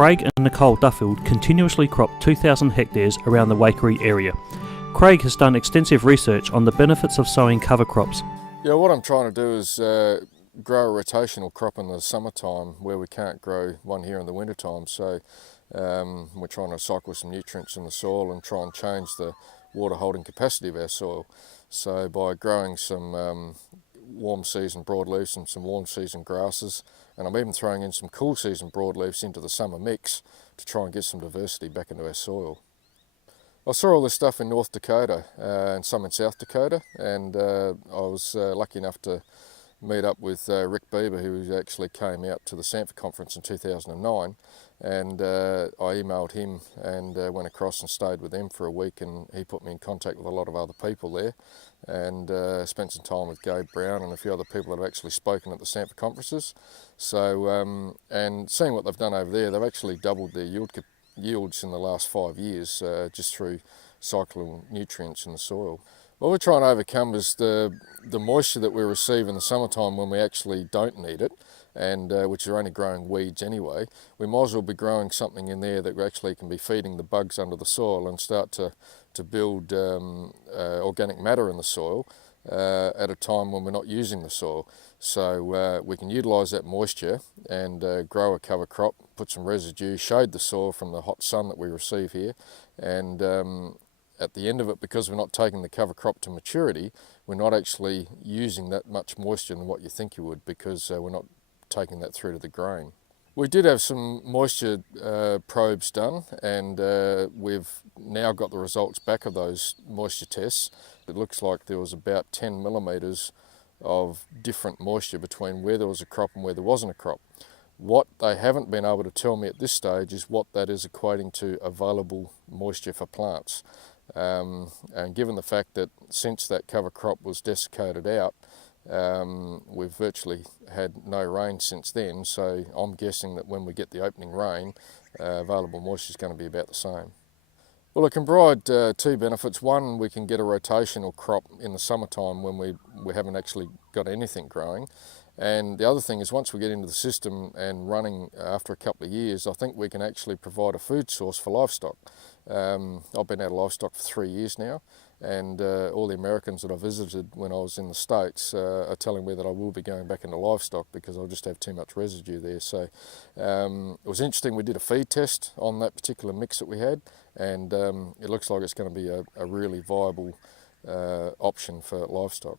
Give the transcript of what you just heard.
Craig and Nicole Duffield continuously crop 2,000 hectares around the Waikerie area. Craig has done extensive research on the benefits of sowing cover crops. Yeah, what I'm trying to do is grow a rotational crop in the summertime where we can't grow one here in the wintertime. So we're trying to cycle some nutrients in the soil and try and change the water holding capacity of our soil. So by growing some warm season broadleafs and some warm season grasses, and I'm even throwing in some cool season broadleafs into the summer mix to try and get some diversity back into our soil. I saw all this stuff in North Dakota and some in South Dakota, and I was lucky enough to meet up with Rick Bieber, who actually came out to the Sanford conference in 2009, and I emailed him and went across and stayed with them for a week, and he put me in contact with a lot of other people there, and spent some time with Gabe Brown and a few other people that have actually spoken at the Sanford conferences. So and seeing what they've done over there, they've actually doubled their yields in the last 5 years just through cycling nutrients in the soil. What we're trying to overcome is the moisture that we receive in the summertime when we actually don't need it, and which are only growing weeds anyway. We might as well be growing something in there that actually can be feeding the bugs under the soil and start to build organic matter in the soil at a time when we're not using the soil. So we can utilise that moisture and grow a cover crop, put some residue, shade the soil from the hot sun that we receive here, and at the end of it, because we're not taking the cover crop to maturity, we're not actually using that much moisture than what you think you would, because we're not taking that through to the grain. We did have some moisture probes done, and we've now got the results back of those moisture tests. It looks like there was about 10 millimetres of different moisture between where there was a crop and where there wasn't a crop. What they haven't been able to tell me at this stage is what that is equating to available moisture for plants. And given the fact that since that cover crop was desiccated out, we've virtually had no rain since then, so I'm guessing that when we get the opening rain, available moisture is going to be about the same. Well, it can provide two benefits. One, we can get a rotational crop in the summertime when we haven't actually got anything growing. And the other thing is, once we get into the system and running after a couple of years, I think we can actually provide a food source for livestock. I've been out of livestock for 3 years now, and all the Americans that I visited when I was in the States are telling me that I will be going back into livestock because I'll just have too much residue there. So it was interesting. We did a feed test on that particular mix that we had, and it looks like it's going to be a really viable option for livestock.